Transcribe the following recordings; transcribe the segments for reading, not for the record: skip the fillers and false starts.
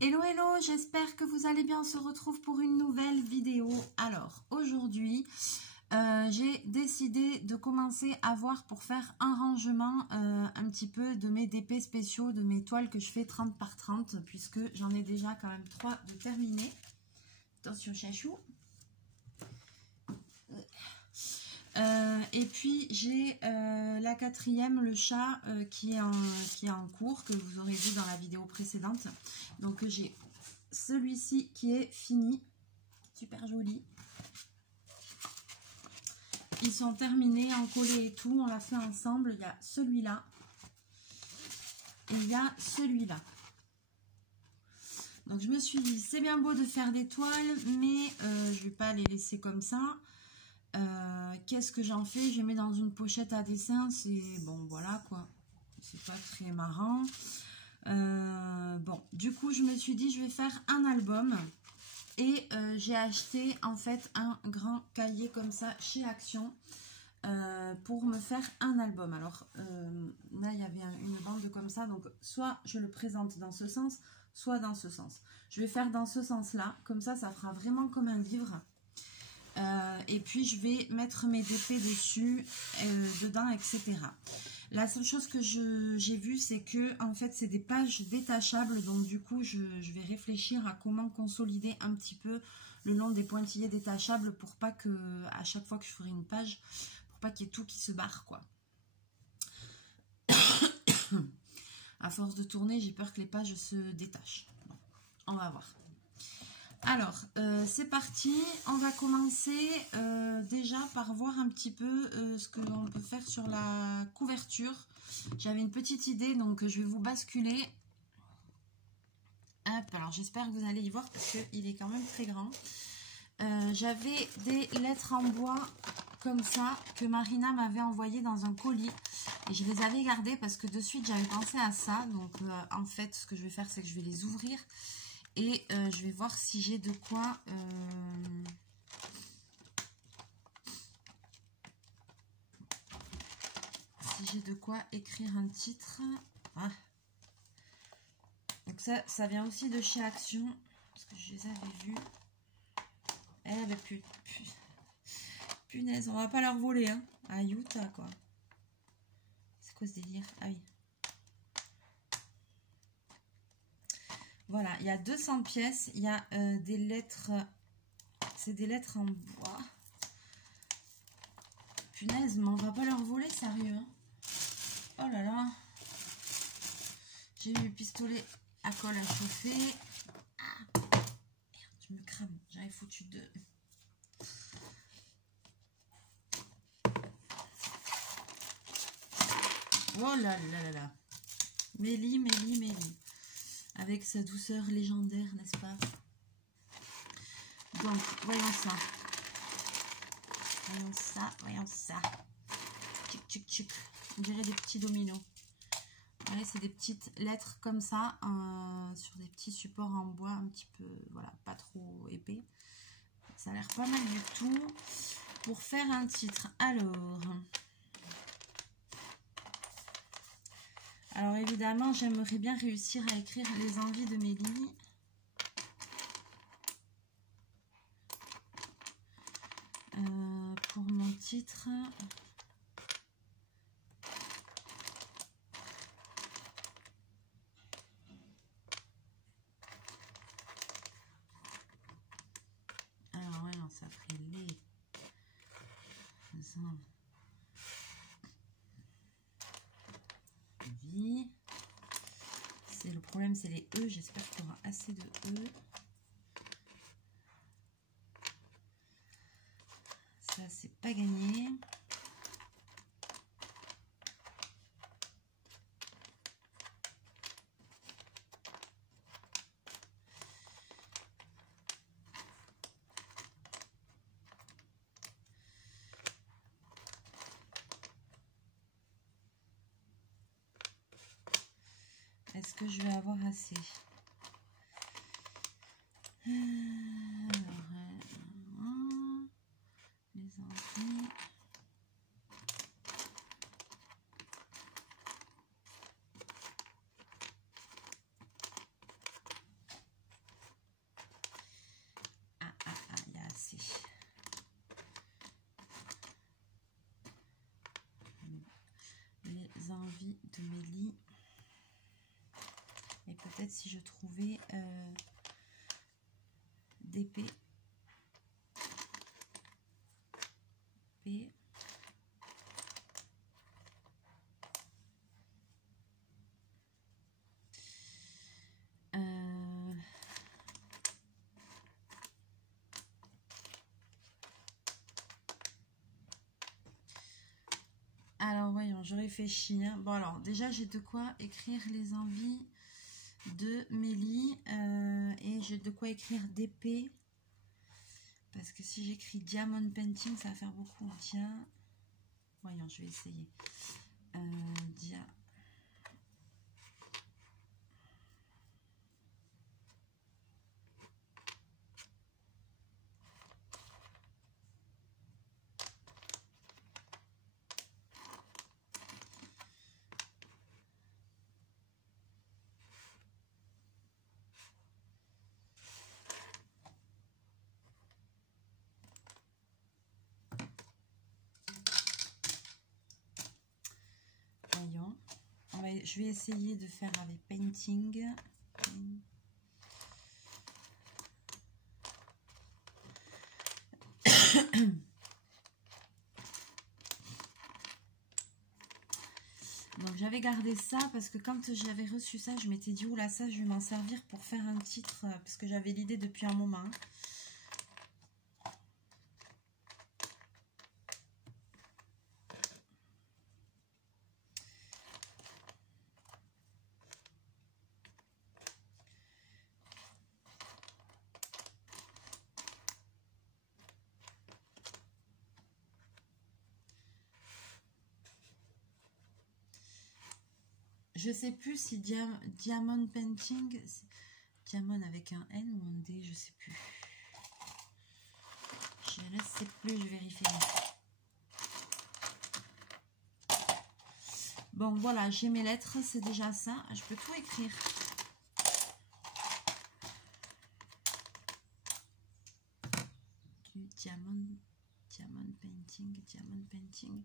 Hello hello, j'espère que vous allez bien, on se retrouve pour une nouvelle vidéo. Alors aujourd'hui j'ai décidé de commencer à voir pour faire un rangement un petit peu de mes DP spéciaux, de mes toiles que je fais 30 par 30, puisque j'en ai déjà quand même 3 de terminés. Attention chachou. Et puis j'ai la quatrième, le chat, qui est en cours, que vous aurez vu dans la vidéo précédente. Donc j'ai celui-ci qui est fini, super joli. Ils sont terminés, encollés et tout, on l'a fait ensemble. Il y a celui-là et il y a celui-là. Donc je me suis dit, c'est bien beau de faire des toiles, mais je vais pas les laisser comme ça. Qu'est-ce que j'en fais? Je mets dans une pochette à dessin, c'est bon, voilà quoi, c'est pas très marrant. Bon, du coup je me suis dit je vais faire un album et j'ai acheté en fait un grand cahier comme ça chez Action pour me faire un album. Alors là il y avait une bande comme ça, donc soit je le présente dans ce sens, soit dans ce sens. Je vais faire dans ce sens là, comme ça ça fera vraiment comme un livre. Et puis je vais mettre mes DP dessus, dedans, etc. La seule chose que j'ai vue, c'est que en fait c'est des pages détachables, donc du coup je vais réfléchir à comment consolider un petit peu le long des pointillés détachables pour pas que à chaque fois que je ferai une page, pour pas qu'il y ait tout qui se barre quoi. À force de tourner, j'ai peur que les pages se détachent. Bon, on va voir. Alors, c'est parti, on va commencer déjà par voir un petit peu ce que l'on peut faire sur la couverture. J'avais une petite idée, donc je vais vous basculer. Hop, alors j'espère que vous allez y voir parce qu'il est quand même très grand. J'avais des lettres en bois comme ça que Marina m'avait envoyé dans un colis. Et je les avais gardées parce que de suite j'avais pensé à ça. Donc en fait, ce que je vais faire, c'est que je vais les ouvrir. Et je vais voir si j'ai de quoi écrire un titre. Ah. Donc ça vient aussi de chez Action, parce que je les avais vus. Eh ben punaise, on va pas leur voler, hein. À Utah, quoi. C'est quoi ce délire? Ah oui. Voilà, il y a 200 pièces, il y a des lettres, c'est des lettres en bois. Punaise, mais on va pas leur voler, sérieux, hein. Oh là là. J'ai eu le pistolet à colle à chauffer. Ah, merde, je me crame, j'avais foutu deux. Oh là là là là. Mélie. Avec sa douceur légendaire, n'est-ce pas? Donc, voyons ça. Tchic. On dirait des petits dominos. Ouais, c'est des petites lettres comme ça, sur des petits supports en bois, un petit peu, voilà, pas trop épais. Ça a l'air pas mal du tout. Pour faire un titre, alors évidemment, j'aimerais bien réussir à écrire les envies de Mélie. Pour mon titre. Alors ouais, non, ça ferait les. Vie. C'est le problème, c'est les E. J'espère qu'il y aura assez de E. Ça, c'est pas gagné. Est-ce que je vais avoir assez? Alors, les envies. de Mélie. Et peut-être si je trouvais d'épée. Alors voyons, je réfléchis. Hein. Bon alors déjà j'ai de quoi écrire les envies de Mélie et j'ai de quoi écrire d'épée. Parce que si j'écris Diamond Painting, ça va faire beaucoup. Voyons, je vais essayer. Voyons. Je vais essayer de faire avec Painting. Donc j'avais gardé ça parce que quand j'avais reçu ça, je m'étais dit oula, ça je vais m'en servir pour faire un titre parce que j'avais l'idée depuis un moment. Je sais plus si Diamond Painting, Diamond avec un N ou un D, je sais plus. Je ne sais plus, je vérifierai. Bon, voilà, j'ai mes lettres, c'est déjà ça. Je peux tout écrire. Diamond Painting.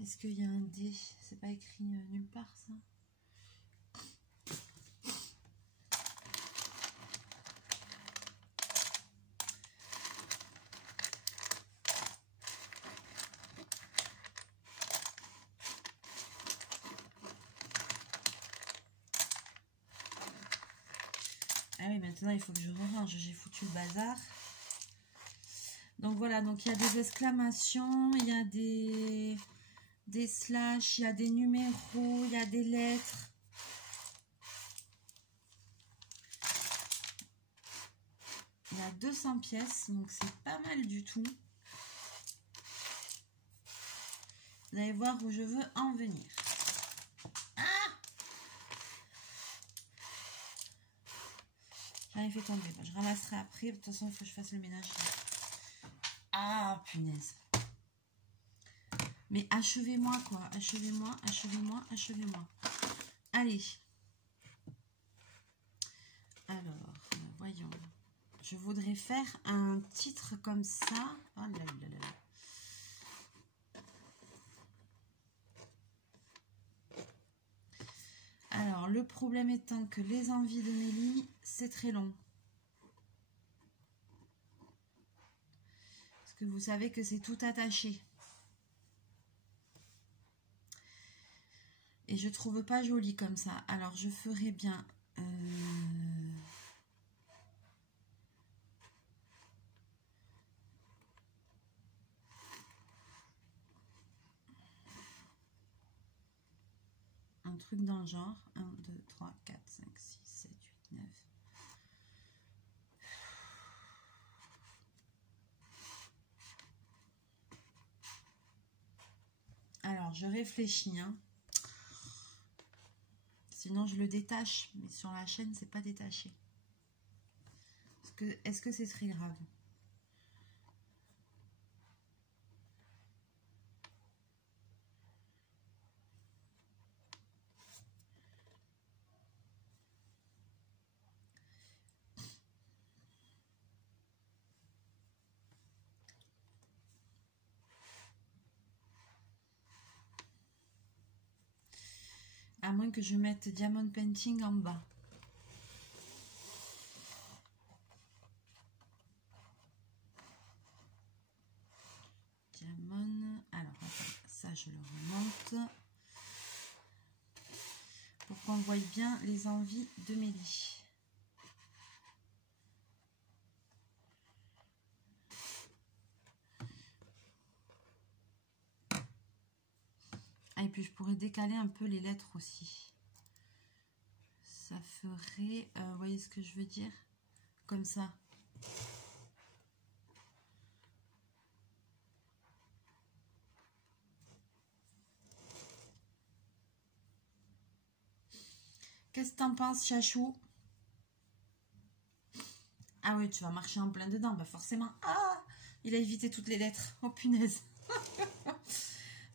Est-ce qu'il y a un D? C'est pas écrit nulle part, ça. Ah oui, maintenant il faut que je range, j'ai foutu le bazar. Donc voilà, donc il y a des exclamations, il y a des slash, il y a des numéros, il y a des lettres. Il y a 200 pièces, donc c'est pas mal du tout. Vous allez voir où je veux en venir. J'en ai fait tomber. Bon, je ramasserai après. De toute façon, il faut que je fasse le ménage. Ah, punaise. Mais achevez-moi, quoi. Achevez-moi. Allez. Alors, voyons. Je voudrais faire un titre comme ça. Oh là là là là. Alors, le problème étant que les envies de Mélie, c'est très long. Parce que vous savez que c'est tout attaché. Et je trouve pas joli comme ça. Alors, je ferai bien... un truc dans le genre. 1, 2, 3, 4, 5, 6, 7, 8, 9. Alors, je réfléchis. Hein. Sinon, je le détache. Mais sur la chaîne, c'est pas détaché. Est-ce que c'est très grave? À moins que je mette Diamond Painting en bas. Diamond. Alors, attends, ça je le remonte. Pour qu'on voie bien les envies de Mélie. Ah, et puis je pourrais décaler un peu les lettres aussi. Ça ferait, vous voyez ce que je veux dire? Comme ça. Qu'est-ce que t'en penses, Chachou? Ah oui, tu vas marcher en plein dedans, bah forcément. Ah, il a évité toutes les lettres. Oh punaise.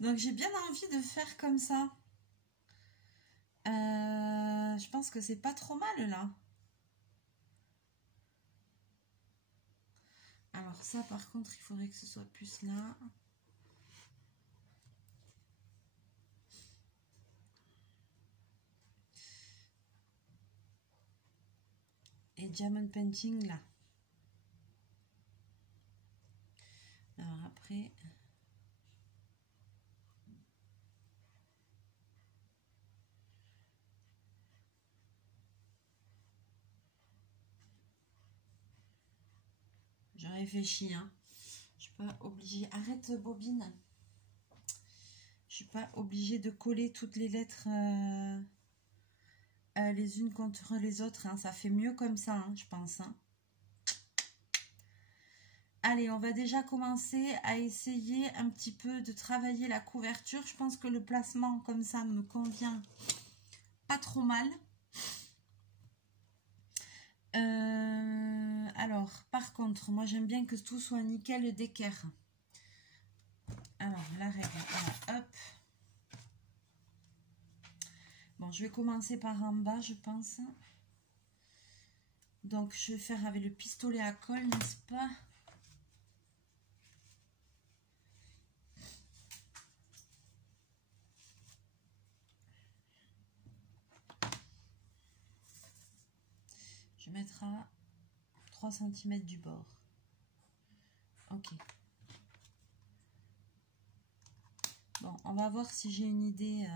Donc j'ai bien envie de faire comme ça. Je pense que c'est pas trop mal là. Alors ça par contre, il faudrait que ce soit plus là. Et Diamond Painting là. Alors après... Je réfléchis, hein. Je suis pas obligée... Arrête, bobine. Je suis pas obligée de coller toutes les lettres les unes contre les autres. Hein. Ça fait mieux comme ça, hein, je pense. Hein. Allez, on va déjà commencer à essayer un petit peu de travailler la couverture. Je pense que le placement comme ça me convient pas trop mal. Alors, par contre, moi j'aime bien que tout soit nickel d'équerre. Alors, la règle, voilà, hop. Bon, je vais commencer par en bas, je pense. Donc, je vais faire avec le pistolet à colle, n'est-ce pas? Je vais mettre à 3 cm du bord. Ok. Bon, on va voir si j'ai une idée.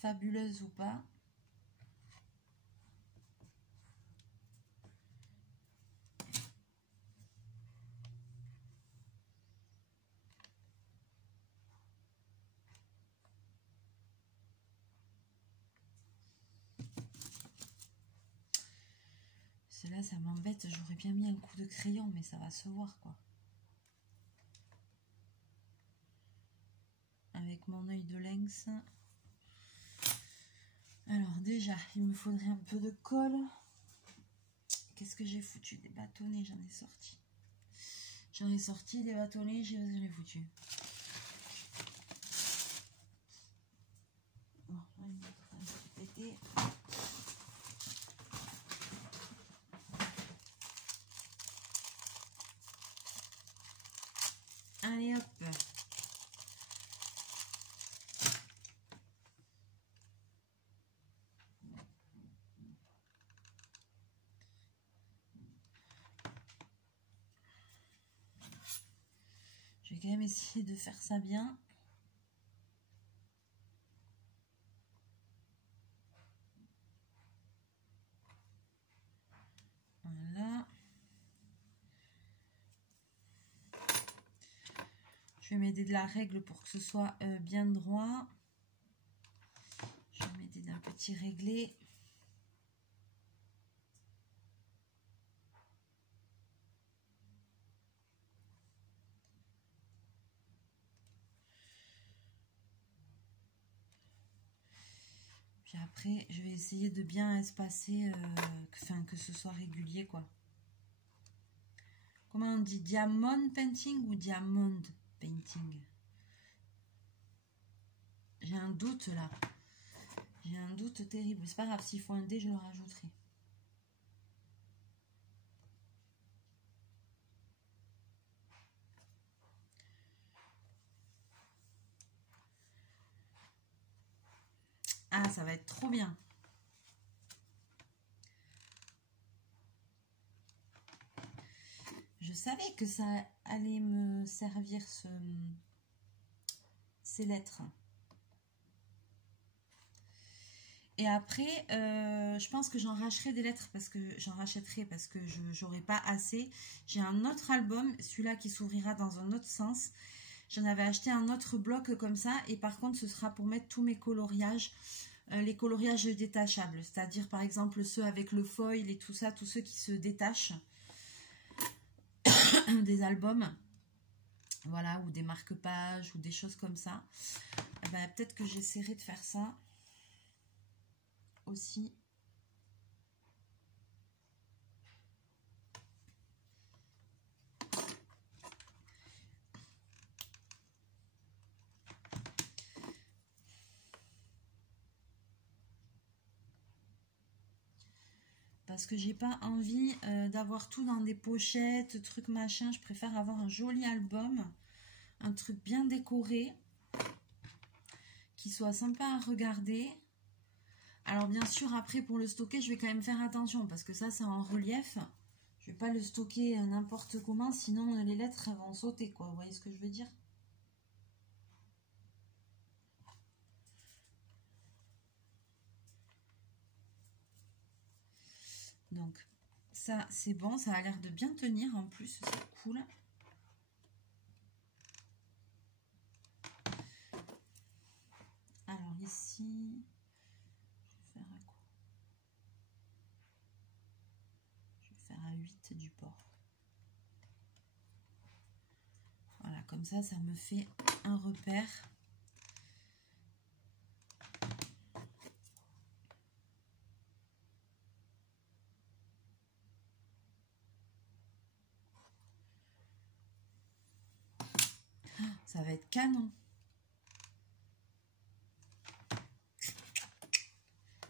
Fabuleuse ou pas. Cela, ça m'embête. J'aurais bien mis un coup de crayon, mais ça va se voir, quoi. Avec mon œil de lynx. Alors, déjà, il me faudrait un peu de colle. Qu'est-ce que j'ai foutu? Des bâtonnets, j'en ai sorti. J'en ai sorti des bâtonnets, j'en ai foutu. Bon, là, il va un petit pété. Allez, hop. Je vais quand même essayer de faire ça bien. Voilà. Je vais m'aider de la règle pour que ce soit bien droit. Je vais m'aider d'un petit réglé. Puis après, je vais essayer de bien espacer, que ce soit régulier, quoi. Comment on dit? Diamond painting ou diamond painting? J'ai un doute là. J'ai un doute terrible. C'est pas grave, s'il faut un dé, je le rajouterai. ça va être trop bien. Je savais que ça allait me servir ces lettres. Et après, je pense que j'en rachèterai des lettres parce que je n'aurai pas assez. J'ai un autre album, celui-là qui s'ouvrira dans un autre sens. J'en avais acheté un autre bloc comme ça. Et par contre, ce sera pour mettre tous mes coloriages. Les coloriages détachables. C'est-à-dire, par exemple, ceux avec le foil et tout ça. Tous ceux qui se détachent des albums. Voilà, ou des marque-pages ou des choses comme ça. Eh ben, peut-être que j'essaierai de faire ça aussi. Parce que j'ai pas envie d'avoir tout dans des pochettes, trucs machin. Je préfère avoir un joli album, un truc bien décoré, qui soit sympa à regarder. Alors bien sûr, après pour le stocker, je vais quand même faire attention parce que ça c'est en relief. Je vais pas le stocker n'importe comment, sinon les lettres vont sauter quoi. Vous voyez ce que je veux dire? Donc ça c'est bon, ça a l'air de bien tenir en plus, c'est cool. Alors ici, je vais faire à quoi? Je vais faire à 8 du port. Voilà, comme ça me fait un repère. Ça va être canon.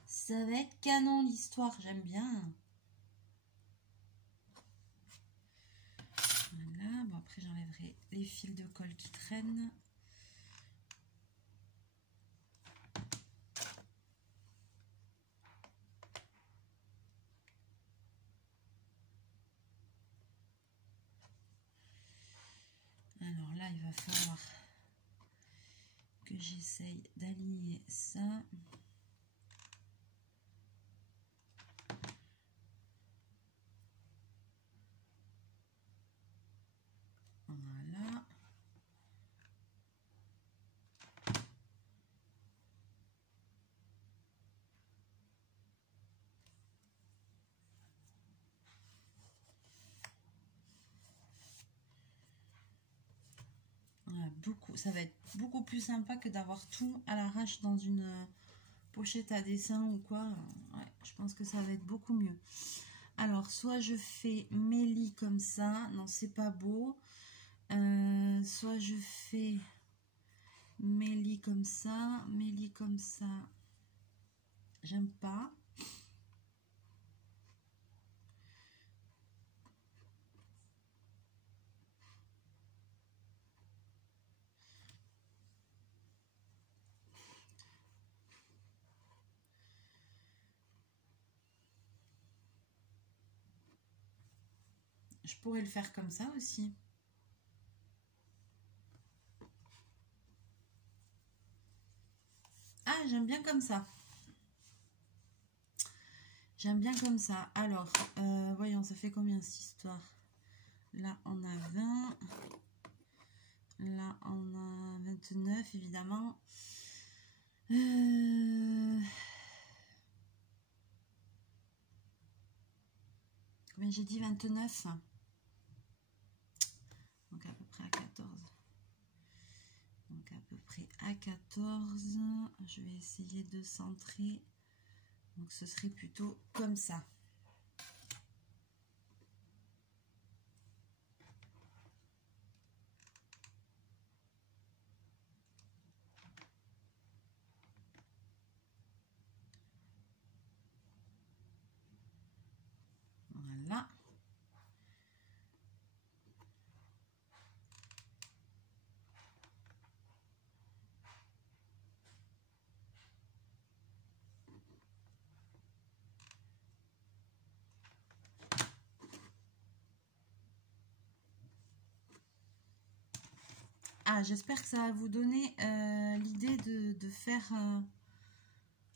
Ça va être canon l'histoire, j'aime bien. Voilà, bon après j'enlèverai les fils de colle qui traînent. Alors là, il va falloir que j'essaye d'aligner ça. Voilà. Voilà, ça va être beaucoup plus sympa que d'avoir tout à l'arrache dans une pochette à dessin ou quoi. Ouais, je pense que ça va être beaucoup mieux. Alors, soit je fais mes lits comme ça. Non, c'est pas beau. Soit je fais mes lits comme ça. Mes lits comme ça. J'aime pas. Je pourrais le faire comme ça aussi. Ah, j'aime bien comme ça. J'aime bien comme ça. Alors, voyons, ça fait combien cette histoire? Là, on a 20. Là, on a 29, évidemment. Combien j'ai dit? 29. Donc, à peu près à 14. Donc, à peu près à 14. Je vais essayer de centrer. Donc, ce serait plutôt comme ça. Voilà. Ah, j'espère que ça va vous donner l'idée de faire...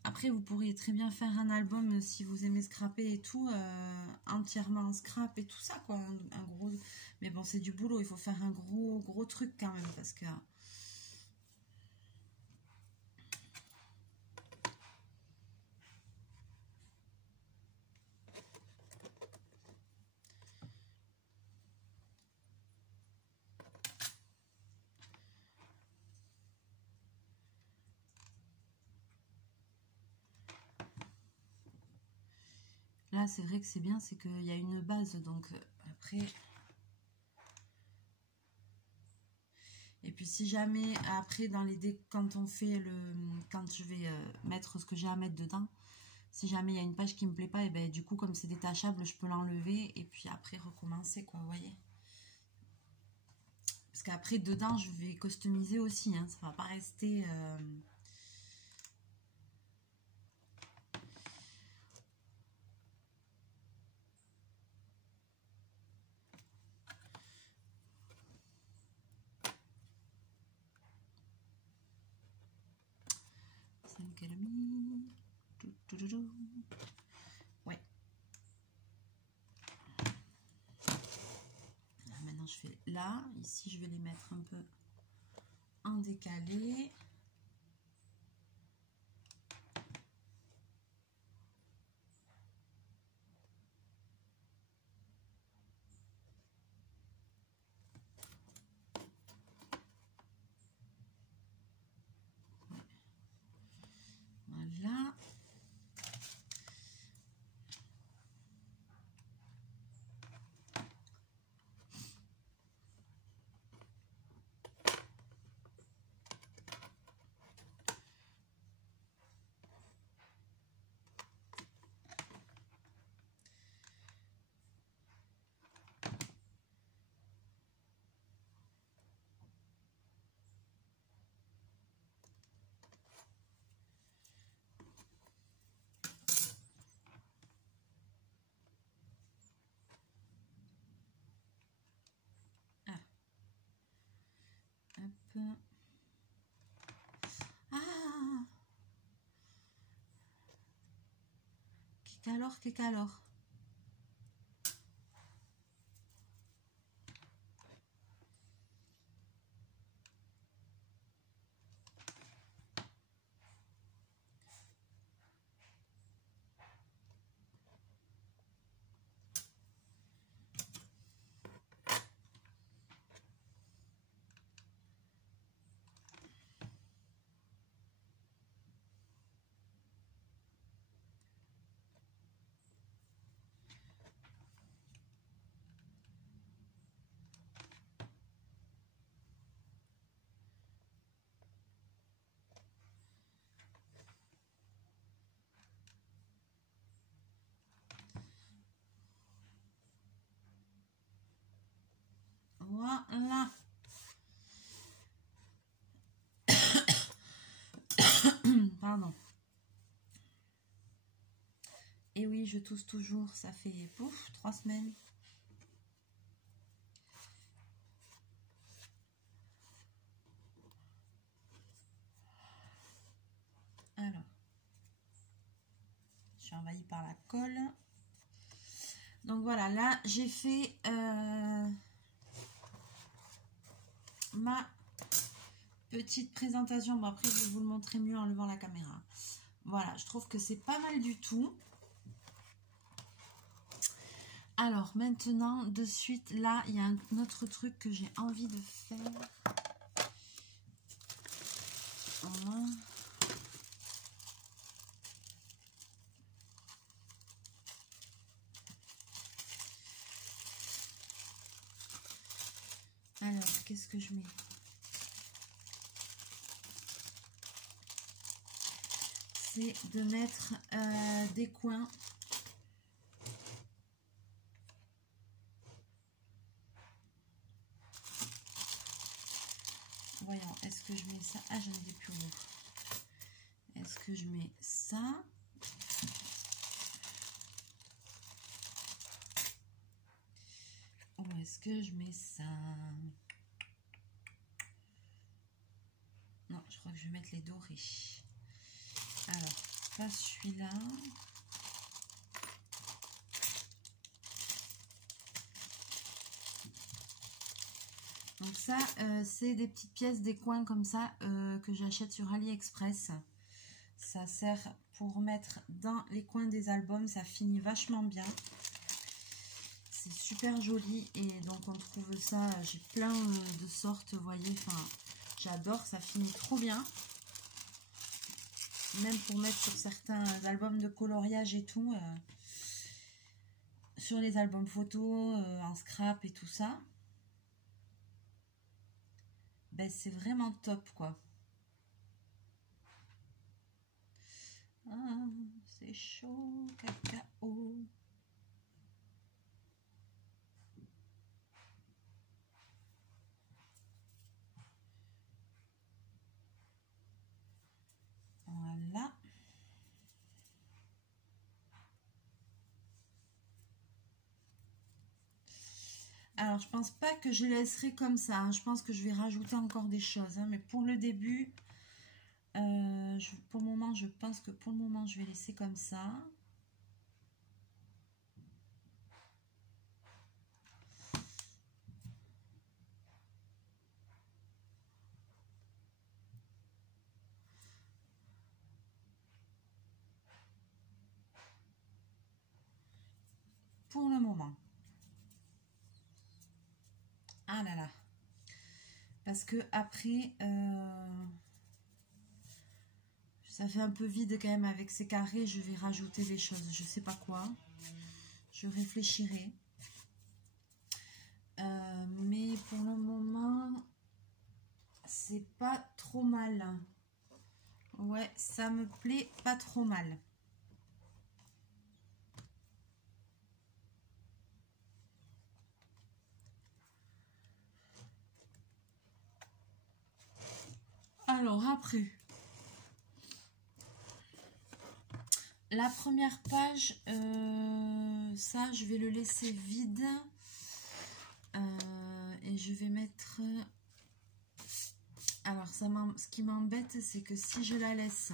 Après, vous pourriez très bien faire un album si vous aimez scraper et tout, entièrement en scrap et tout ça, quoi. Un gros... Mais bon, c'est du boulot, il faut faire un gros truc quand même, parce que... Là, c'est vrai que c'est bien, c'est qu'il y a une base, donc après... Et puis si jamais, après, quand on fait le... Quand je vais mettre ce que j'ai à mettre dedans, si jamais il y a une page qui me plaît pas, et ben du coup, comme c'est détachable, je peux l'enlever et puis après recommencer, quoi, vous voyez. Parce qu'après, dedans, je vais customiser aussi, hein, ça va pas rester... Ouais. Alors maintenant, je fais là. Ici, je vais les mettre un peu en décalé. Voilà. Ah. Hop. Ah. Qu'alors. Voilà. Pardon. Et oui, je tousse toujours. Ça fait pouf, 3 semaines. Alors, je suis envahie par la colle. Donc voilà, là j'ai fait ma petite présentation. Bon, après je vais vous le montrer mieux en levant la caméra. Voilà, je trouve que c'est pas mal du tout. Alors maintenant, de suite, là il y a un autre truc que j'ai envie de faire. Voilà. Alors, qu'est-ce que je mets? C'est de mettre des coins. Voyons, est-ce que je mets ça? Ah, je ne sais plus où. Est-ce que je mets ça? Où est-ce que je mets ça? Je crois que je vais mettre les dorés. Alors, pas celui-là. Donc ça, c'est des petites pièces, des coins comme ça que j'achète sur AliExpress. Ça sert pour mettre dans les coins des albums. Ça finit vachement bien. C'est super joli. Et donc on trouve ça, j'ai plein de sortes, vous voyez. Enfin, j'adore, ça finit trop bien. Même pour mettre sur certains albums de coloriage et tout. Sur les albums photos, en scrap et tout ça. Ben, c'est vraiment top, quoi. Ah, c'est chaud, cacao. Voilà. Alors, je pense pas que je laisserai comme ça. Hein. Je pense que je vais rajouter encore des choses. Hein. Mais pour le début, pour le moment, je pense que pour le moment, je vais laisser comme ça. Pour le moment. Ah là là. Parce que après, ça fait un peu vide quand même avec ces carrés. Je vais rajouter des choses. Je sais pas quoi. Je réfléchirai. Mais pour le moment, c'est pas trop mal. Ouais, ça me plaît pas trop mal. Alors après, la première page, ça je vais le laisser vide. Et je vais mettre... Alors ce qui m'embête, c'est que si je la laisse...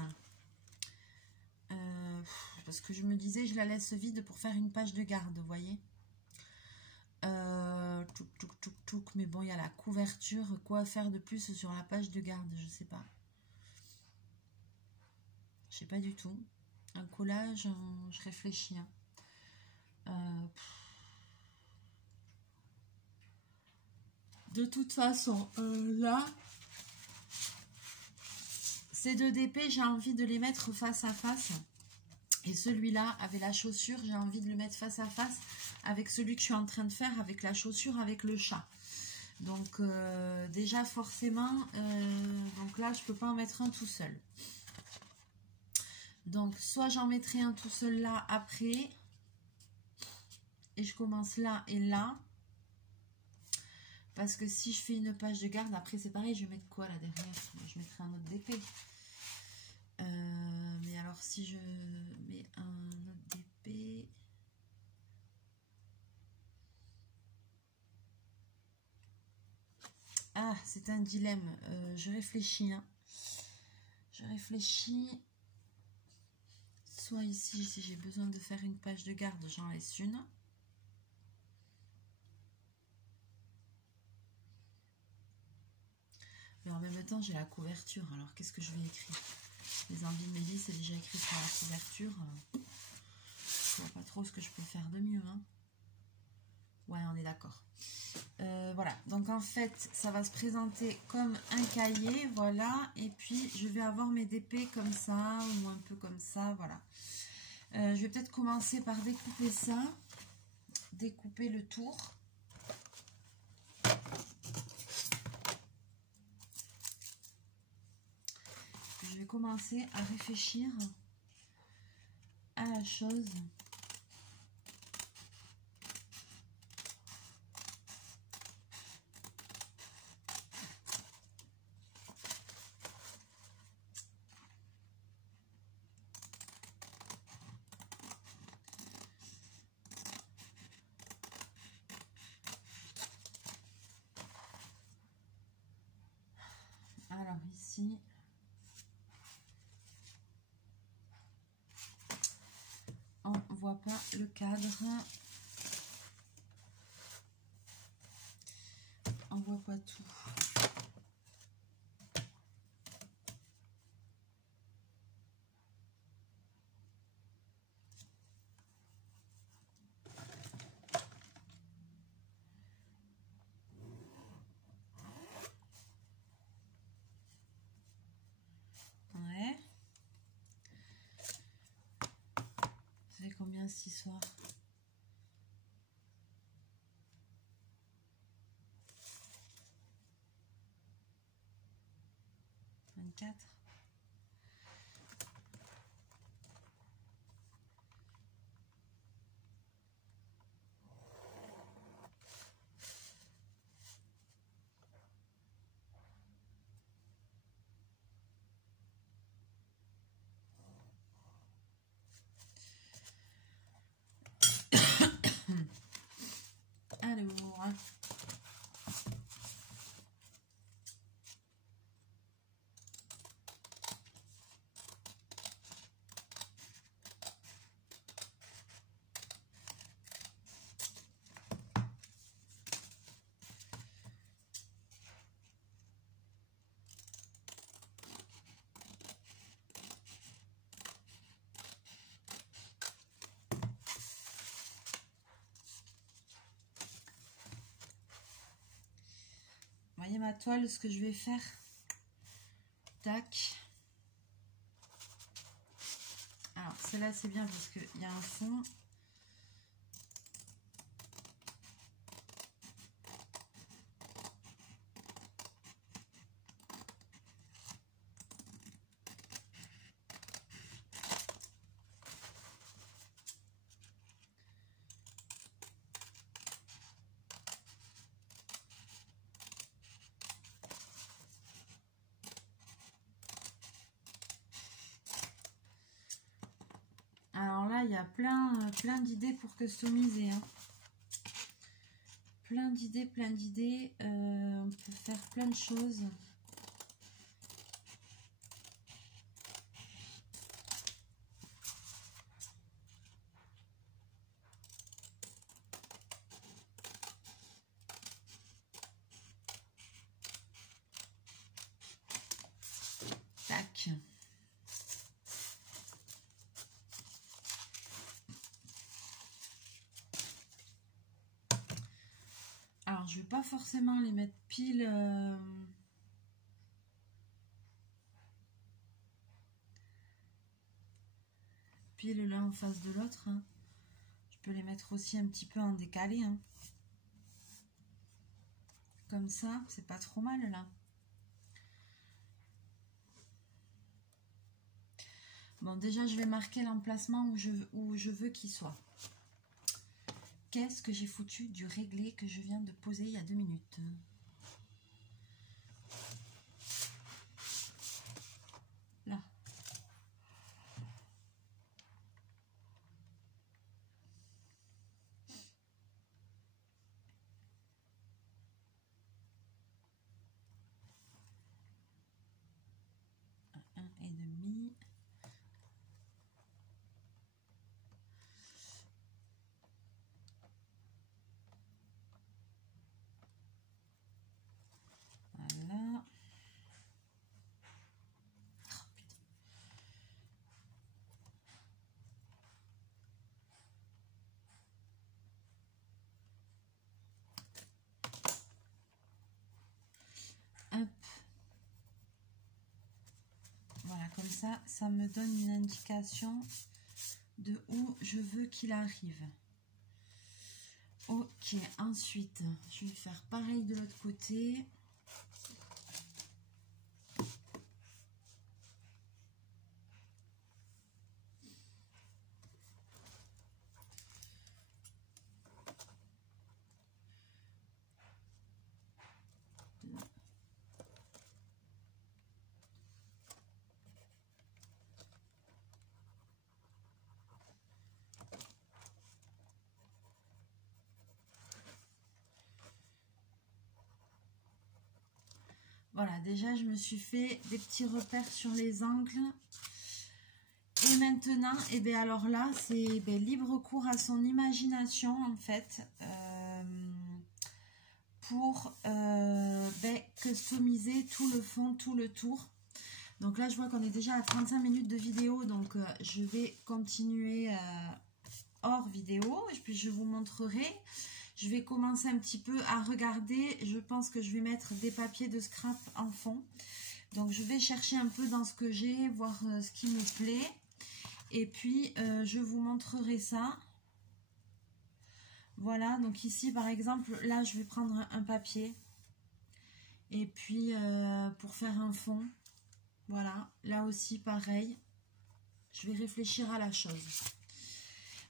parce que je me disais, je la laisse vide pour faire une page de garde, vous voyez. Mais bon, il y a la couverture. Quoi faire de plus sur la page de garde? Je sais pas. Je sais pas du tout. Un collage, je réfléchis. Hein. De toute façon, là, ces deux DP, j'ai envie de les mettre face à face. Et celui-là, avec la chaussure, j'ai envie de le mettre face à face avec celui que je suis en train de faire, avec la chaussure, avec le chat. Donc, déjà, forcément, donc là, je peux pas en mettre un tout seul. Donc, soit j'en mettrai un tout seul là, après. Et je commence là et là. Parce que si je fais une page de garde, après, c'est pareil, je vais mettre quoi là derrière? Je mettrai un autre DP. Mais alors, si je mets un autre DP... Ah, c'est un dilemme. Je réfléchis. Hein. Je réfléchis. Soit ici, si j'ai besoin de faire une page de garde, j'en laisse une. Mais en même temps, j'ai la couverture. Alors, qu'est-ce que je vais écrire? Les envies de Mélie, c'est déjà écrit sur la couverture. Je vois pas trop ce que je peux faire de mieux. Hein. Ouais, on est d'accord. Voilà, donc en fait, ça va se présenter comme un cahier, voilà. Et puis, je vais avoir mes DP comme ça, ou un peu comme ça, voilà. Je vais peut-être commencer par découper ça. Découper le tour. Je vais commencer à réfléchir à la chose. Alors ici, Voilà le cadre. On voit pas tout. Ouais. Vous savez combien cette histoire? 24. Alors, voyez ma toile, ce que je vais faire. Tac. Alors, celle-là, c'est bien parce qu'il y a un fond. Alors là, il y a plein d'idées pour customiser. Hein. Plein d'idées, plein d'idées. On peut faire plein de choses. Tac. Alors, je vais pas forcément les mettre pile... pile l'un en face de l'autre. Hein. Je peux les mettre aussi un petit peu en décalé. Hein. Comme ça, c'est pas trop mal là. Bon, déjà, je vais marquer l'emplacement où je veux qu'il soit. Qu'est-ce que j'ai foutu du réglé que je viens de poser il y a 2 minutes? Là. Un et demi. Voilà. Oh, putain. Hop. Voilà, comme ça, ça me donne une indication de où je veux qu'il arrive. Ok, ensuite, je vais faire pareil de l'autre côté. Voilà, déjà je me suis fait des petits repères sur les angles Et maintenant, et bien alors là, c'est libre cours à son imagination en fait, pour customiser tout le fond, tout le tour. Donc là, je vois qu'on est déjà à 35 minutes de vidéo, donc je vais continuer hors vidéo, et puis je vous montrerai. Je vais commencer un petit peu à regarder. Je pense que je vais mettre des papiers de scrap en fond. Donc je vais chercher un peu dans ce que j'ai, voir ce qui me plaît. Et puis je vous montrerai ça. Voilà, donc ici par exemple, là je vais prendre un papier. Et puis pour faire un fond, voilà, là aussi pareil. Je vais réfléchir à la chose.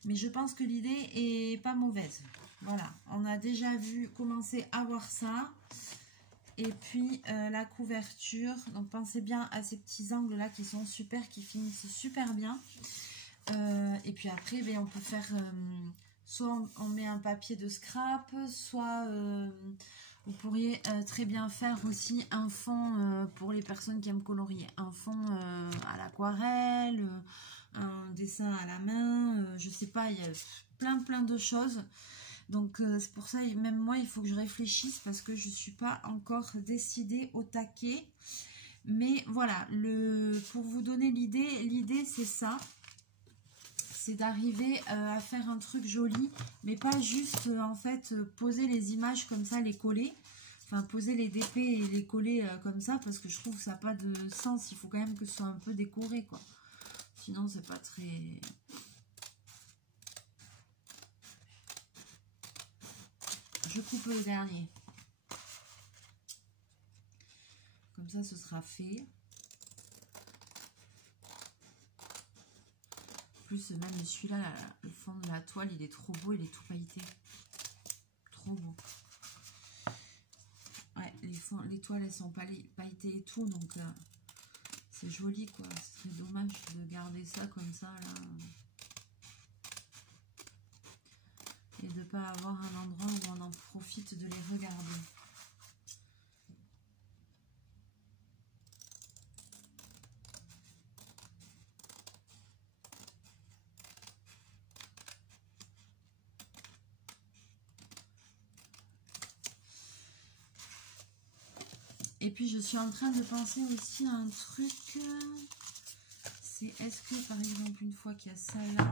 Mais je pense que l'idée est pas mauvaise. Voilà, on a déjà vu commencer à voir ça. Et puis la couverture. Donc pensez bien à ces petits angles là qui sont super, qui finissent super bien. Et puis après, ben, on peut faire... soit on met un papier de scrap, soit vous pourriez très bien faire aussi un fond pour les personnes qui aiment colorier. Un fond à l'aquarelle, un dessin à la main, je sais pas, il y a plein de choses. Donc c'est pour ça, même moi, il faut que je réfléchisse parce que je ne suis pas encore décidée au taquet. Mais voilà, pour vous donner l'idée c'est ça. C'est d'arriver à faire un truc joli, mais pas juste en fait poser les images comme ça, les coller. Enfin, poser les DP et les coller comme ça, parce que je trouve que ça n'a pas de sens. Il faut quand même que ce soit un peu décoré, quoi. Sinon, c'est pas très... Je coupe le dernier. Comme ça, ce sera fait. Plus, même celui-là, le fond de la toile, il est trop beau, il est tout pailleté. Trop beau. Ouais, les toiles, elles sont pailletées et tout, donc c'est joli, quoi. Ce serait dommage de garder ça comme ça, là. Et de ne pas avoir un endroit où on en profite de les regarder. Et puis je suis en train de penser aussi à un truc. C'est est-ce que par exemple une fois qu'il y a ça là,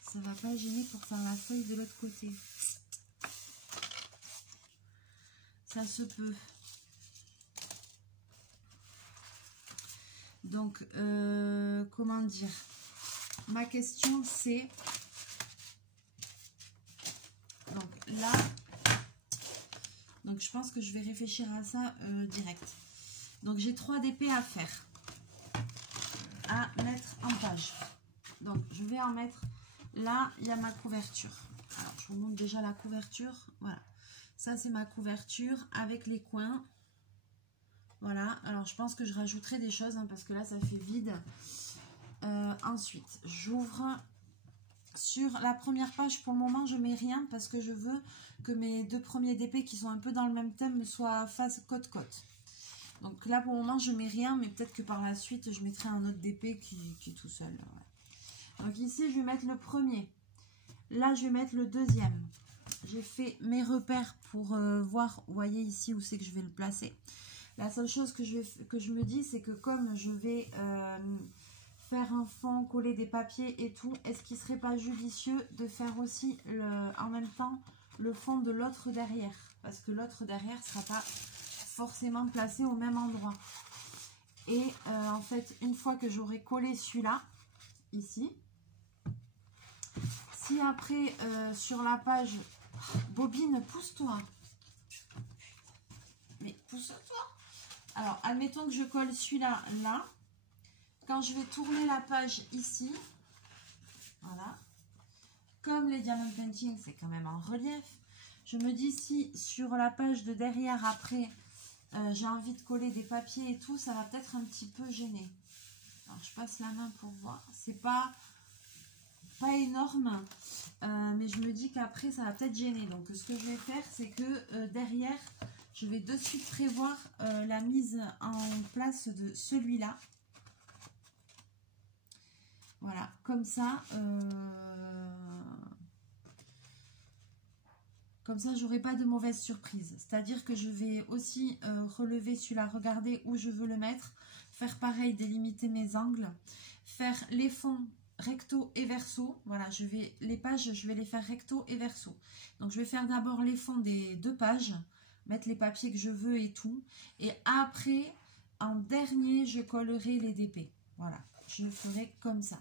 ça va pas gêner pour faire la feuille de l'autre côté? Ça se peut. Donc comment dire? Ma question c'est, donc là, donc je pense que je vais réfléchir à ça direct. Donc j'ai 3 DP à faire, à mettre en page. Donc je vais en mettre, là il y a ma couverture. Alors je vous montre déjà la couverture, voilà. Ça c'est ma couverture avec les coins. Voilà, alors je pense que je rajouterai des choses hein, parce que là ça fait vide. Ensuite, j'ouvre sur la première page. Pour le moment, je mets rien parce que je veux que mes 2 premiers DP qui sont un peu dans le même thème soient face côte-côte. Donc là, pour le moment, je mets rien, mais peut-être que par la suite, je mettrai un autre DP qui est tout seul. Ouais. Donc ici, je vais mettre le premier. Là, je vais mettre le deuxième. J'ai fait mes repères pour voir, vous voyez ici où c'est que je vais le placer. La seule chose que je me dis, c'est que comme je vais faire un fond, coller des papiers et tout, est-ce qu'il ne serait pas judicieux de faire aussi en même temps le fond de l'autre derrière? Parce que l'autre derrière ne sera pas forcément placé au même endroit. Et en fait, une fois que j'aurai collé celui-là, ici, si après, sur la page, Bobine, pousse-toi. Mais pousse-toi. Alors, admettons que je colle celui-là, là. Quand je vais tourner la page ici, voilà, comme les diamond painting, c'est quand même en relief, je me dis si sur la page de derrière, après, j'ai envie de coller des papiers et tout, ça va peut-être un petit peu gêner. Alors, je passe la main pour voir. C'est pas énorme, mais je me dis qu'après, ça va peut-être gêner. Donc, ce que je vais faire, c'est que derrière, je vais de suite prévoir la mise en place de celui-là. Voilà, comme ça. Comme ça, j'aurai pas de mauvaise surprise. C'est-à-dire que je vais aussi relever celui-là, regarder où je veux le mettre. Faire pareil, délimiter mes angles. Faire les fonds recto et verso. Voilà, les pages, je vais les faire recto et verso. Donc, je vais faire d'abord les fonds des 2 pages. Mettre les papiers que je veux et tout. Et après, en dernier, je collerai les DP. Voilà, je ferai comme ça.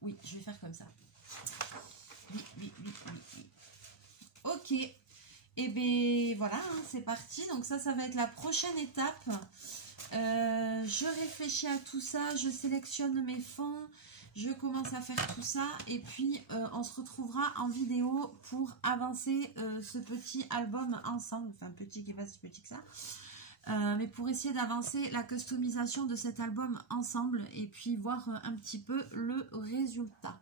Oui, je vais faire comme ça. Oui. Ok. Et bien voilà, hein, c'est parti. Donc ça va être la prochaine étape. Je réfléchis à tout ça. Je sélectionne mes fonds. Je commence à faire tout ça. Et puis, on se retrouvera en vidéo pour avancer ce petit album ensemble. Enfin, petit qui est pas si petit que ça. Mais pour essayer d'avancer la customisation de cet album ensemble. Et puis, voir un petit peu le résultat.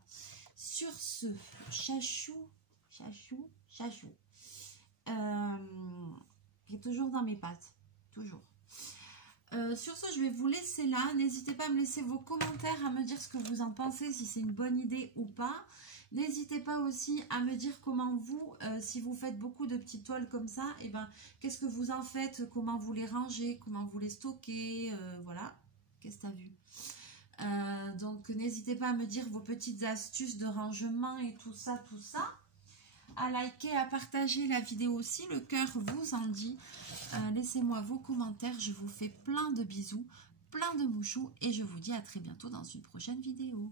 Sur ce, chachou, qui est toujours dans mes pattes, toujours. Sur ce, je vais vous laisser là. N'hésitez pas à me laisser vos commentaires, à me dire ce que vous en pensez, si c'est une bonne idée ou pas. N'hésitez pas aussi à me dire comment vous, si vous faites beaucoup de petites toiles comme ça, et ben, qu'est-ce que vous en faites, comment vous les rangez, comment vous les stockez, voilà. Qu'est-ce que tu as vu ? Donc n'hésitez pas à me dire vos petites astuces de rangement et tout ça, à liker, à partager la vidéo aussi, le cœur vous en dit. Laissez-moi vos commentaires, je vous fais plein de bisous, plein de mouchous et je vous dis à très bientôt dans une prochaine vidéo.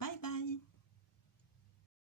Bye bye.